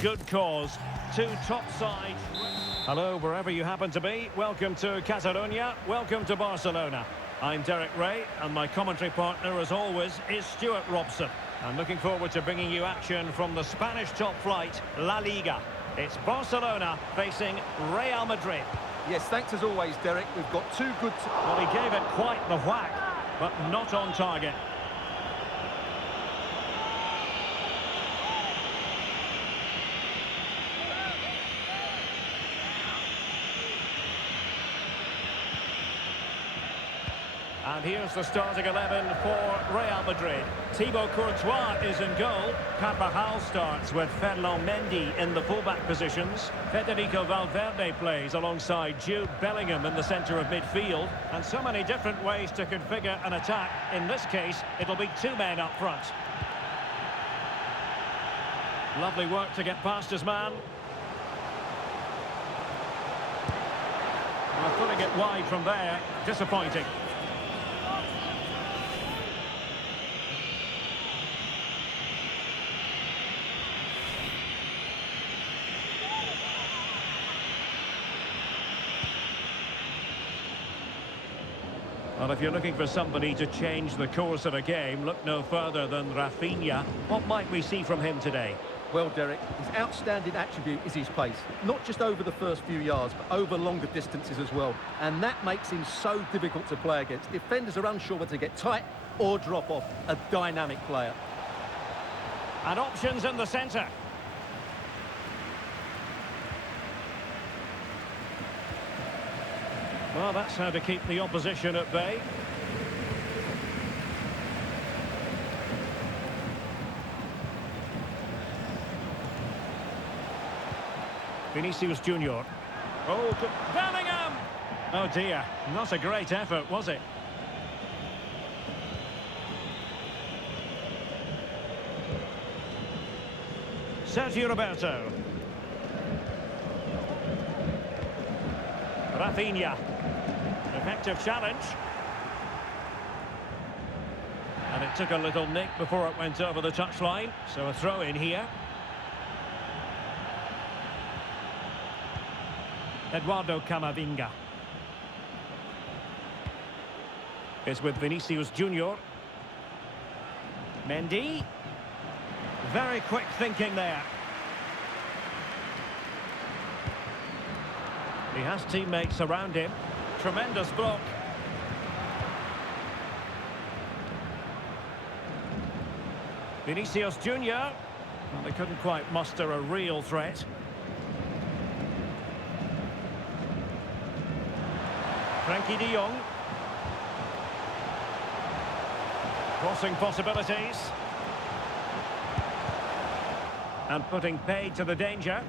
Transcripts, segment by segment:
good cause. Two top sides. Hello, wherever you happen to be. Welcome to Catalonia. Welcome to Barcelona. I'm Derek Ray, and my commentary partner, as always, is Stuart Robson. I'm looking forward to bringing you action from the Spanish top flight, La Liga. It's Barcelona facing Real Madrid. Yes, thanks as always, Derek. We've got two good... Well, he gave it quite the whack, but not on target. And here's the starting 11 for Real Madrid. Thibaut Courtois is in goal. Carvajal starts with Ferland Mendy in the fullback positions. Federico Valverde plays alongside Jude Bellingham in the centre of midfield. And so many different ways to configure an attack. In this case, it'll be two men up front. Lovely work to get past his man. Well, putting it wide from there, disappointing. Well, if you're looking for somebody to change the course of a game, look no further than Rafinha. What might we see from him today? Well, Derek, his outstanding attribute is his pace. Not just over the first few yards, but over longer distances as well. And that makes him so difficult to play against. Defenders are unsure whether to get tight or drop off. A dynamic player. And options in the centre. Well, that's how to keep the opposition at bay. Vinicius Junior. Oh, Bellingham! Oh dear, not a great effort, was it? Sergio Roberto. Rafinha. Effective challenge. And it took a little nick before it went over the touchline. So a throw in here. Eduardo Camavinga. It's with Vinicius Junior. Mendy. Very quick thinking there. He has teammates around him. Tremendous block. Vinicius Junior. Well, they couldn't quite muster a real threat. Frankie de Jong. Crossing possibilities. And putting paid to the danger.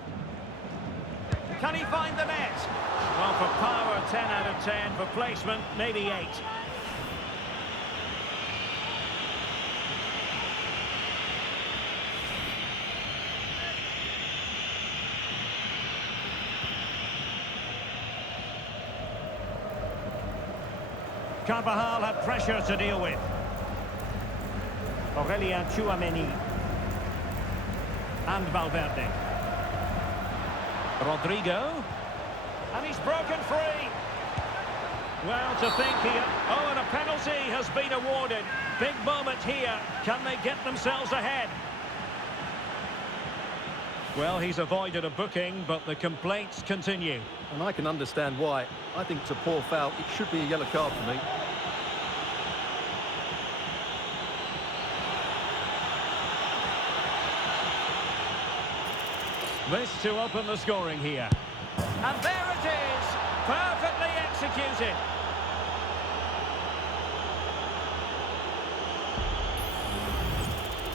Can he find the net? Well, for power, 10 out of 10. For placement, maybe 8. Carvajal had pressure to deal with. Aurelien Tchouameni. And Valverde. Rodrigo. And he's broken free. Well, to think here. Oh, and a penalty has been awarded. Big moment here. Can they get themselves ahead? Well, he's avoided a booking, but the complaints continue. And I can understand why. I think it's a poor foul. It should be a yellow card for me. This to open the scoring here. And there it is! Perfectly executed.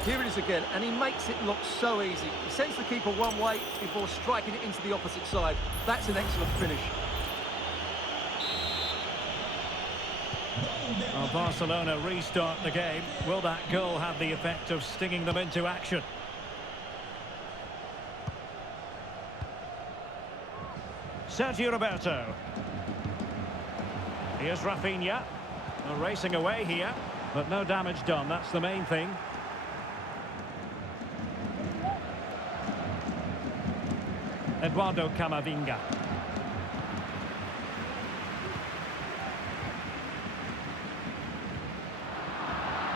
Here it is again, and he makes it look so easy. He sends the keeper one way before striking it into the opposite side. That's an excellent finish. Well, Barcelona restart the game. Will that goal have the effect of stinging them into action? Sergio Roberto. Here's Rafinha. They're racing away here, but no damage done. That's the main thing. Eduardo Camavinga.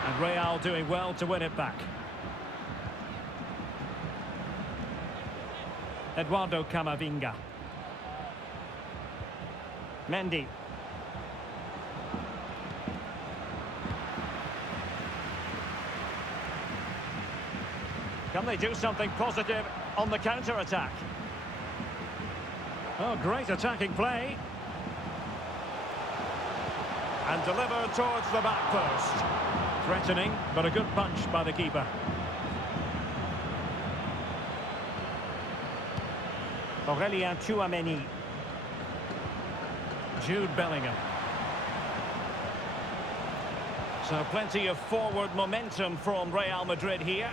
And Real doing well to win it back. Eduardo Camavinga. Mendy. Can they do something positive on the counter-attack? Oh, great attacking play. And delivered towards the back post. Threatening, but a good punch by the keeper. Aurélien Tchouameni. Jude Bellingham. So plenty of forward momentum from Real Madrid here.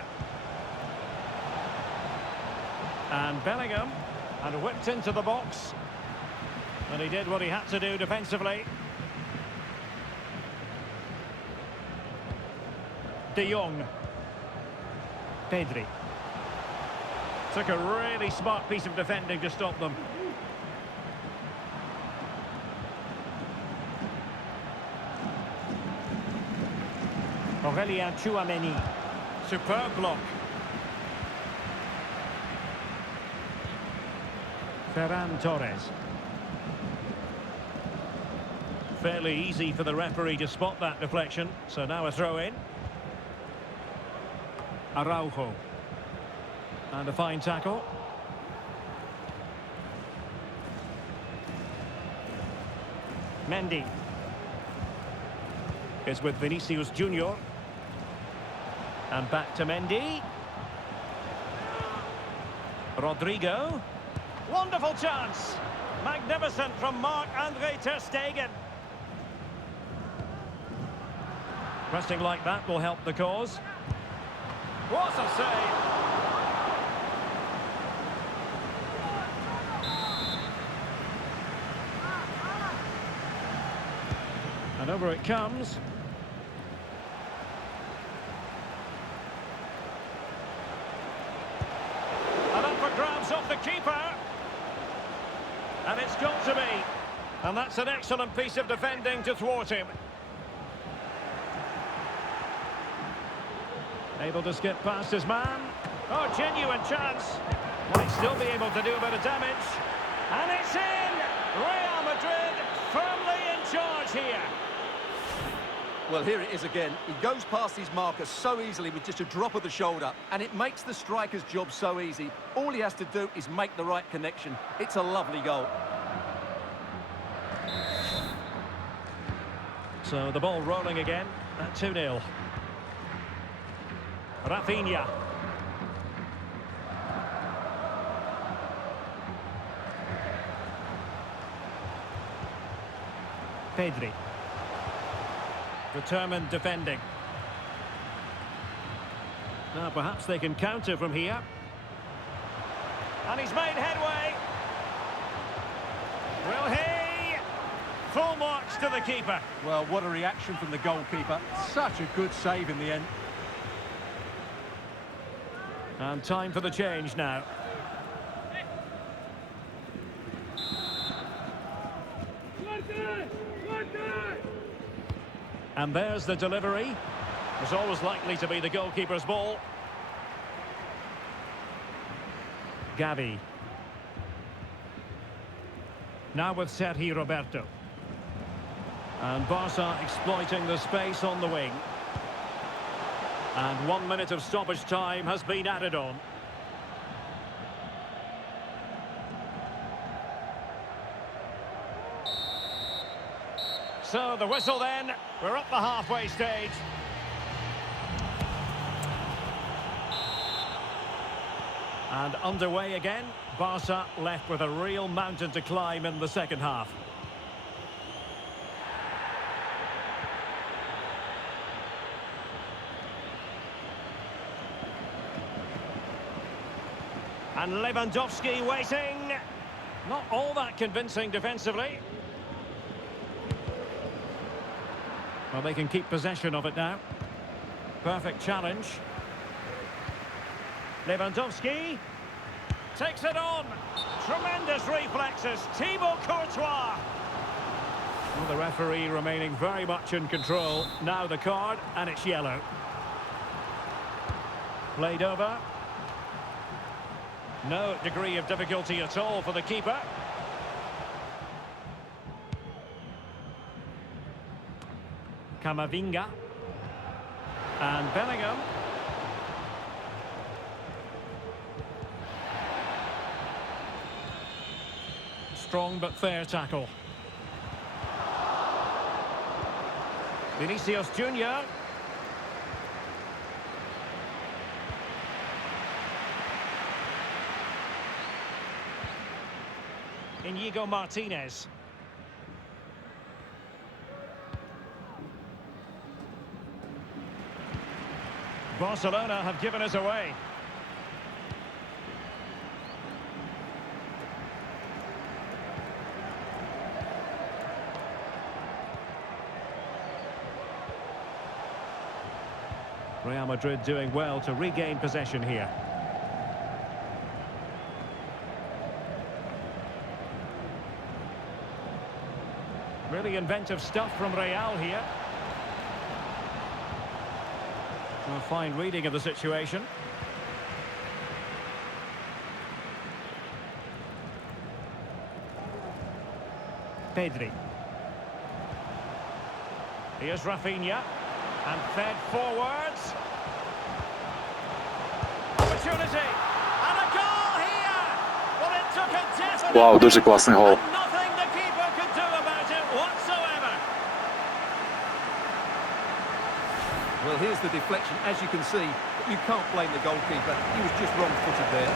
And Bellingham, and whipped into the box. And he did what he had to do defensively. De Jong. Pedri. Took a really smart piece of defending to stop them. Aurélien Tchouameni. Superb block. Ferran Torres. Fairly easy for the referee to spot that deflection. So now a throw in. Araujo. And a fine tackle. Mendy. Is with Vinicius Junior. And back to Mendy. Rodrigo. Wonderful chance. Magnificent from Marc-Andre ter Stegen. Pressing like that will help the cause. What a save. And over it comes. And up for grabs off the keeper. And it's got to be. And that's an excellent piece of defending to thwart him. Able to skip past his man. Oh, genuine chance. Might still be able to do a bit of damage. And it's in! Real Madrid firmly in charge here. Well, here it is again. He goes past his marker so easily with just a drop of the shoulder, and it makes the striker's job so easy. All he has to do is make the right connection. It's a lovely goal. So the ball rolling again at 2-0. Rafinha. Pedri. Determined defending. Now perhaps they can counter from here. And he's made headway. Will he? Full marks to the keeper. Well, what a reaction from the goalkeeper. Such a good save in the end. And time for the change now. And there's the delivery. It's always likely to be the goalkeeper's ball. Gavi. Now with Sergi Roberto. And Barca exploiting the space on the wing. And 1 minute of stoppage time has been added on. So the whistle then. We're up the halfway stage. And underway again. Barca left with a real mountain to climb in the second half. And Lewandowski waiting. Not all that convincing defensively. Well, they can keep possession of it now. Perfect challenge. Lewandowski. Takes it on. Tremendous reflexes. Thibaut Courtois. Well, the referee remaining very much in control. Now the card, and it's yellow. Played over. No degree of difficulty at all for the keeper. Camavinga. And Bellingham. Strong but fair tackle. Vinicius Junior. Inigo Martinez. Barcelona have given us away. Real Madrid doing well to regain possession here. Really inventive stuff from Real here. A fine reading of the situation. Pedri. Here's Rafinha. And fed forwards. Opportunity. And a goal here. Well, it took a definite... Wow, дуже класний гол. Nothing the keeper could do about it whatsoever. Well, here's the deflection. As you can see, you can't blame the goalkeeper. He was just wrong-footed there.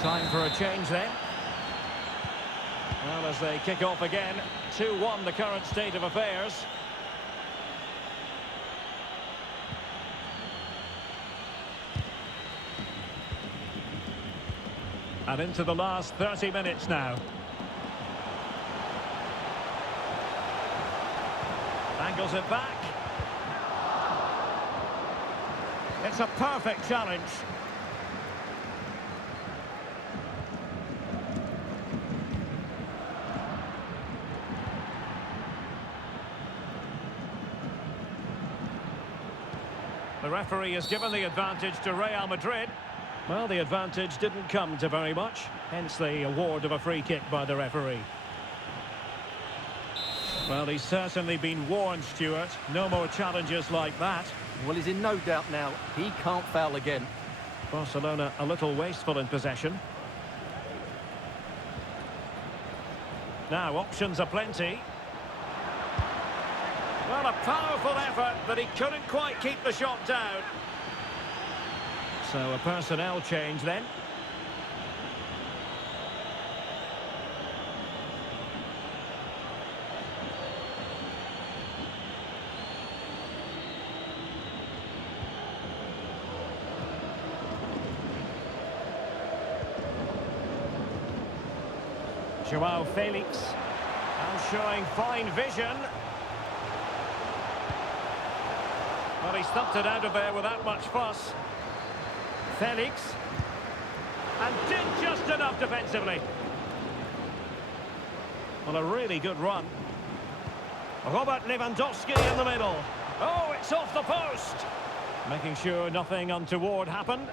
Time for a change then. Well, as they kick off again, 2-1 the current state of affairs. And into the last 30 minutes now. Angles it back. It's a perfect challenge. The referee has given the advantage to Real Madrid. Well, the advantage didn't come to very much, hence the award of a free kick by the referee. Well, he's certainly been warned, Stuart. No more challenges like that. Well, he's in no doubt now. He can't foul again. Barcelona a little wasteful in possession. Now, options are plenty. Well, a powerful effort, but he couldn't quite keep the shot down. So a personnel change then. Joao Felix, now showing fine vision. Well, he stumped it out of there without much fuss. Felix. And did just enough defensively. Well, a really good run. Robert Lewandowski in the middle. Oh, it's off the post. Making sure nothing untoward happened.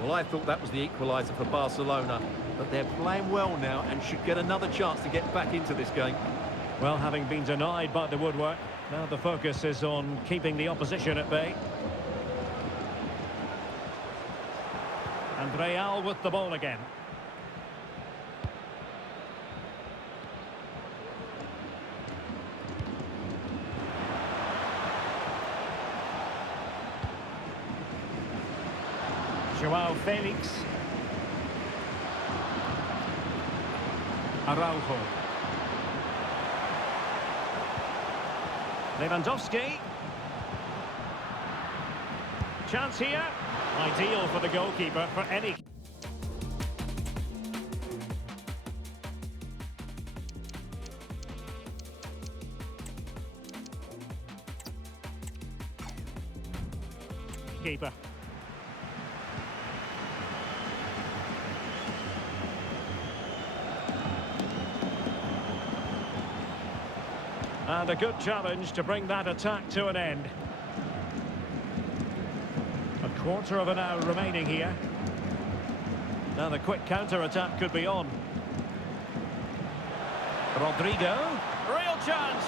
Well, I thought that was the equaliser for Barcelona. But they're playing well now and should get another chance to get back into this game. Well, having been denied by the woodwork, now the focus is on keeping the opposition at bay. And Real with the ball again. Joao Felix. Araujo. Lewandowski. Chance here. Ideal for the goalkeeper for any... keeper. And a good challenge to bring that attack to an end. A quarter of an hour remaining here. Now the quick counter-attack could be on. Rodrigo. Real chance.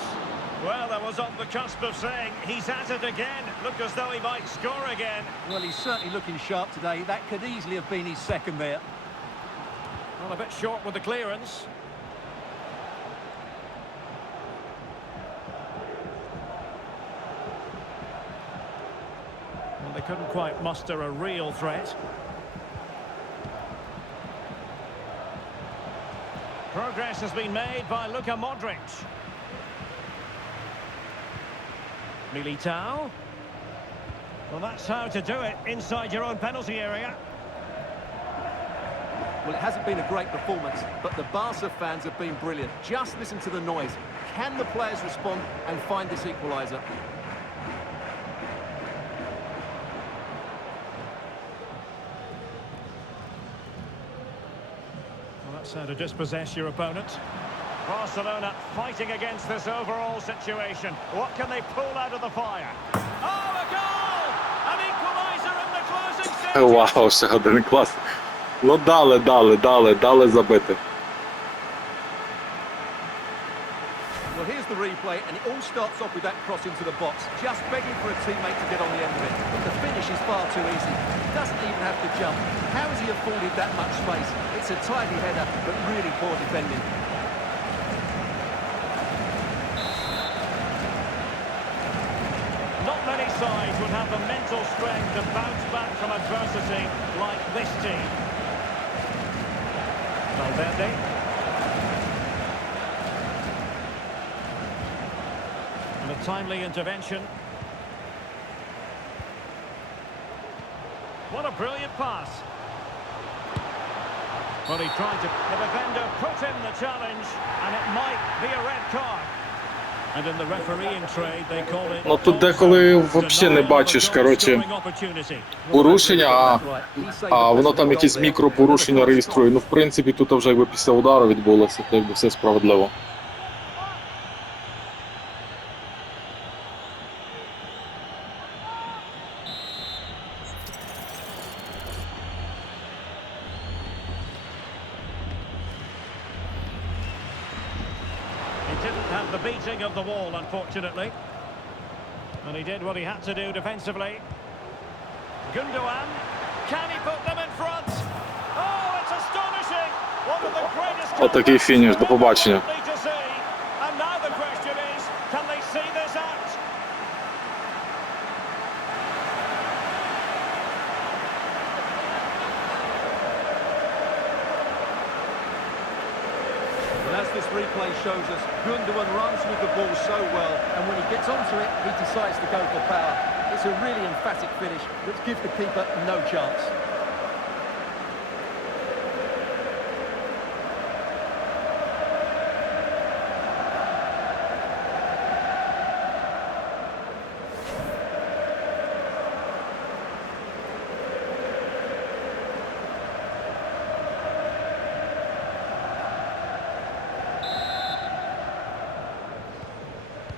Well, that was on the cusp of saying he's at it again. Look as though he might score again. Well, he's certainly looking sharp today. That could easily have been his second there. Well, a bit short with the clearance. Well, they couldn't quite muster a real threat. Progress has been made by Luka Modric. Militao. Well, that's how to do it inside your own penalty area. Well, it hasn't been a great performance, but the Barca fans have been brilliant. Just listen to the noise. Can the players respond and find this equaliser? Well, that's how to dispossess your opponent. Barcelona fighting against this overall situation. What can they pull out of the fire? Oh, a goal! An equaliser in the closing stages. Вау, ще один клас. Ну дали забити. Well, here's the replay, and it all starts off with that cross into the box, just begging for a teammate to get on the end of it. But the finish is far too easy. He doesn't even have to jump. How has he afforded that much space? It's a tidy header, but really poor defending. Not many sides would have the mental strength to bounce back from adversity like this team. Valverde. And a timely intervention. What a brilliant pass. Well, he tried to... The defender put in the challenge, and it might be a red card. And in the refereeing trade, they call it... Ну тут деколи взагалі не бачиш, коротше, порушення, а воно там якісь мікропорушення реєструє. Ну, в принципі, тут вже якби після удару відбулося, то якби все справедливо. He didn't have the beating of the wall, unfortunately. And he did what he had to do defensively. Gundogan. Can he put them in front? Oh, it's astonishing! One of the greatest... Отакий фініш, до побачення. to see. And now the question is, can they see this out? Well, as this replay shows us, Gundogan runs with the ball so well, and when he gets onto it, he decides to go for power. It's a really emphatic finish that gives the keeper no chance.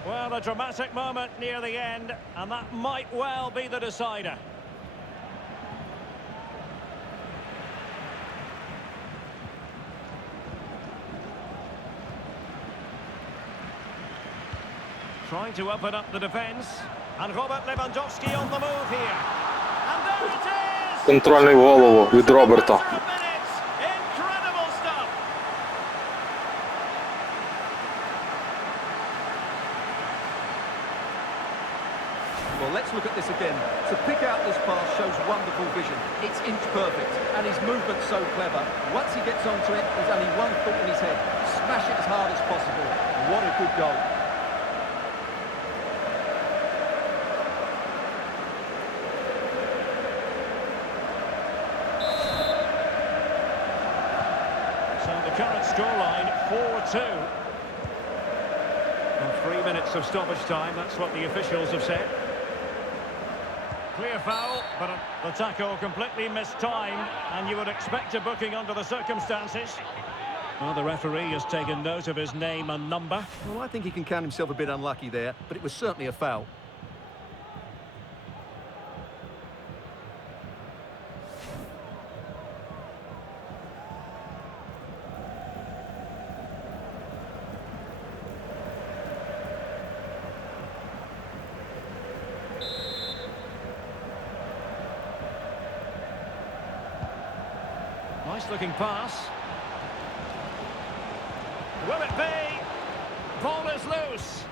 Well, a dramatic moment near the end, and that might well be the decider. Trying to open up the defence, and Robert Lewandowski on the move here. And there it is! Контрольний в голову від Роберта. Incredible stuff! Well, let's look at this again. To pick out this pass shows wonderful vision. It's inch perfect, and his movement's so clever. Once he gets onto it, there's only one thought in his head. Smash it as hard as possible. What a good goal. scoreline 4-2. And 3 minutes of stoppage time, that's what the officials have said. Clear foul, but the tackle completely mistimed, and you would expect a booking under the circumstances. Well, the referee has taken note of his name and number. Well, I think he can count himself a bit unlucky there, but it was certainly a foul. Nice looking pass. Will it be? Ball is loose.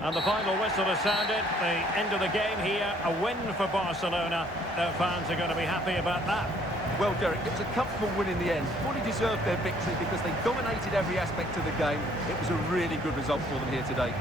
And the final whistle has sounded. The end of the game here, a win for Barcelona. Their fans are going to be happy about that. Well, Derek, it was a comfortable win in the end. Fully deserved their victory because they dominated every aspect of the game. It was a really good result for them here today.